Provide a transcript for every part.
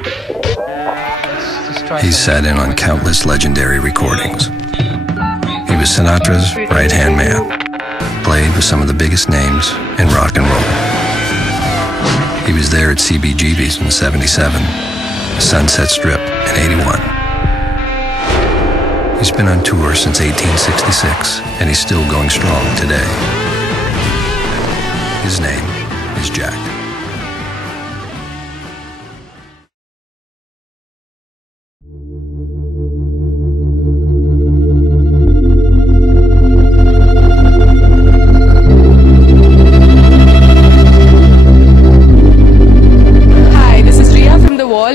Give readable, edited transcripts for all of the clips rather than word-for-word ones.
He sat in on countless legendary recordings. He was Sinatra's right-hand man, played with some of the biggest names in rock and roll. He was there at CBGB's in '77, Sunset Strip in '81. He's been on tour since 1866, and he's still going strong today. His name is Jack.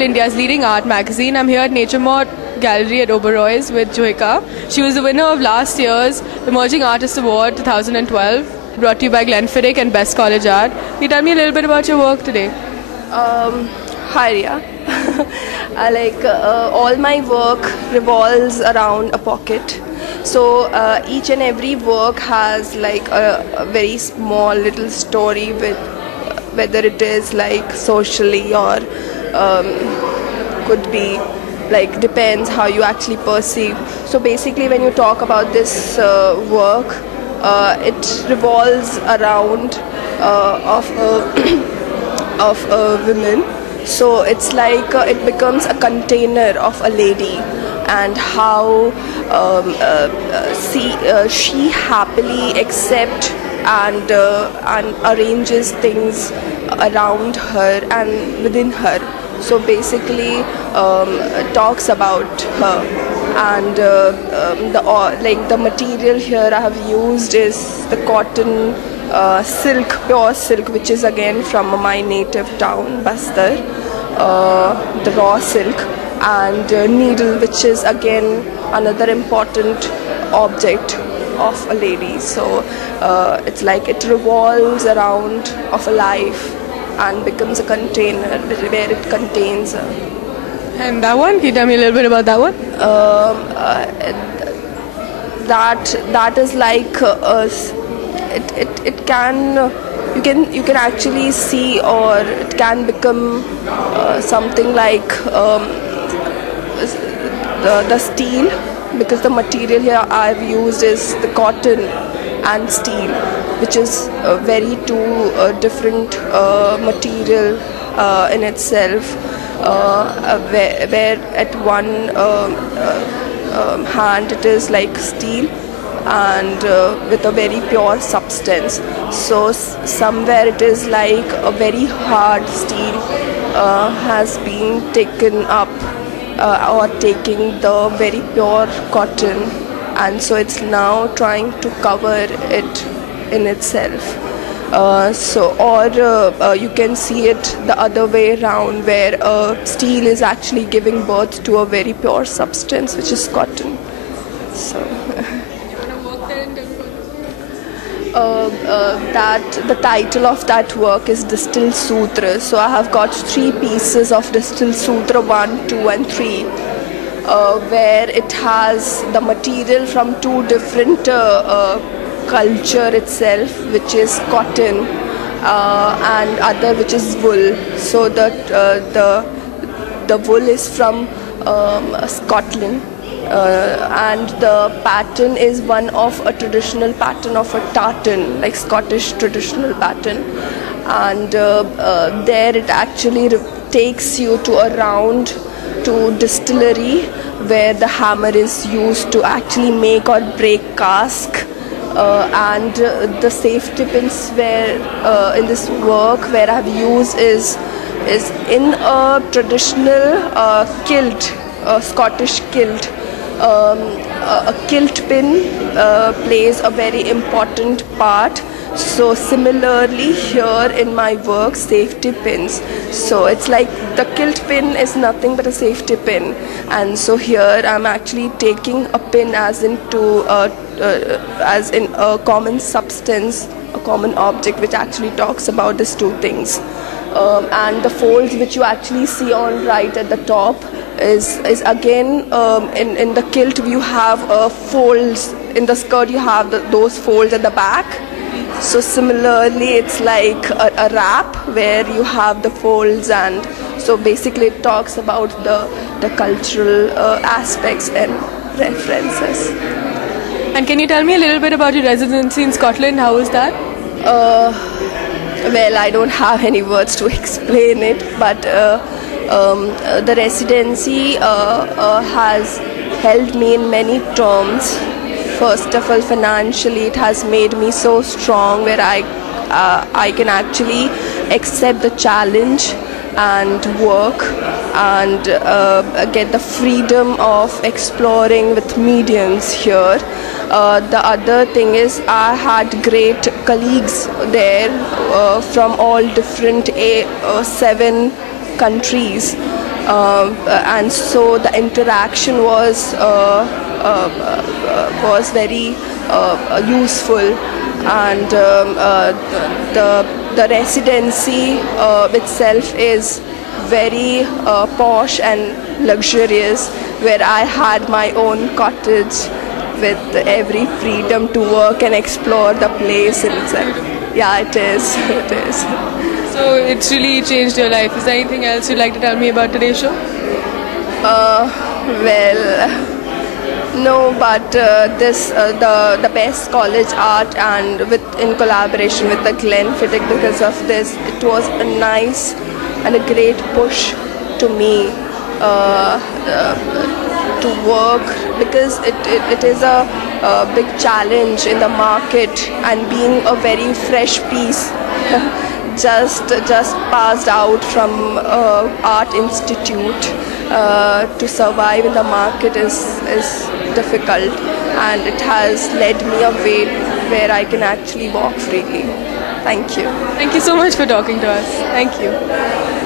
India's leading art magazine. I'm here at Nature Mart Gallery at Oberoi's with Juhika. She was the winner of last year's Emerging Artist Award 2012, brought to you by Glenfiddich and Best College Art. Can you tell me a little bit about your work today? Hi Ria. All my work revolves around a pocket. So each and every work has like a very small little story with whether it is like socially or could be like depends how you actually perceive. So basically when you talk about this work, it revolves around of a woman. So it's like it becomes a container of a lady and how she happily accepts and arranges things around her and within her. So basically talks about her, and the material here I have used is the cotton silk, pure silk, which is again from my native town Bastar, the raw silk, and needle, which is again another important object of a lady. So it's like it revolves around of a life and becomes a container where it contains And that one, can you tell me a little bit about that one? That is like it can you can actually see, or it can become something like the steel, because the material here I've used is the cotton and steel, which is very two different material in itself, where at one hand it is like steel and with a very pure substance. So somewhere it is like a very hard steel has been taken up or taking the very pure cotton, and so it's now trying to cover it in itself. You can see it the other way around, where steel is actually giving birth to a very pure substance, which is cotton. So the title of that work is Distilled Sutra. So I have got 3 pieces of Distilled Sutra, 1, 2 and 3, where it has the material from 2 different culture itself, which is cotton, and other which is wool. So the wool is from Scotland, and the pattern is one of a traditional pattern of a tartan, like Scottish traditional pattern, and there it actually takes you to around to distillery, where the hammer is used to actually make or break cask. And the safety pins where in this work where I have used is in a traditional kilt, Scottish kilt. A kilt pin plays a very important part. So similarly here in my work, safety pins. So it's like the kilt pin is nothing but a safety pin, and so here I'm actually taking a pin as in a common substance, a common object, which actually talks about these 2 things. And the folds which you actually see on right at the top is again in the kilt you have folds. In the skirt you have those folds at the back. So similarly it's like a wrap where you have the folds, and So basically it talks about the cultural aspects and references. And can you tell me a little bit about your residency in Scotland? How was that? Well, I don't have any words to explain it, but the residency has helped me in many terms. First of all, financially, it has made me so strong where I can actually accept the challenge and work and get the freedom of exploring with mediums here. The other thing is I had great colleagues there from all different 7 countries, and so the interaction was very useful, and the residency itself is very posh and luxurious, where I had my own cottage with every freedom to work and explore the place itself. Yeah, it is. It is. So it's really changed your life. Is there anything else you'd like to tell me about today's show? Well, no, but the best college art, and in collaboration with the Glenfiddich, because of this, it was a nice and a great push to me to work, because it is a big challenge in the market, and being a very fresh piece just passed out from art institute to survive in the market is difficult, and it has led me a way where I can actually walk freely. Thank you. Thank you so much for talking to us. Thank you.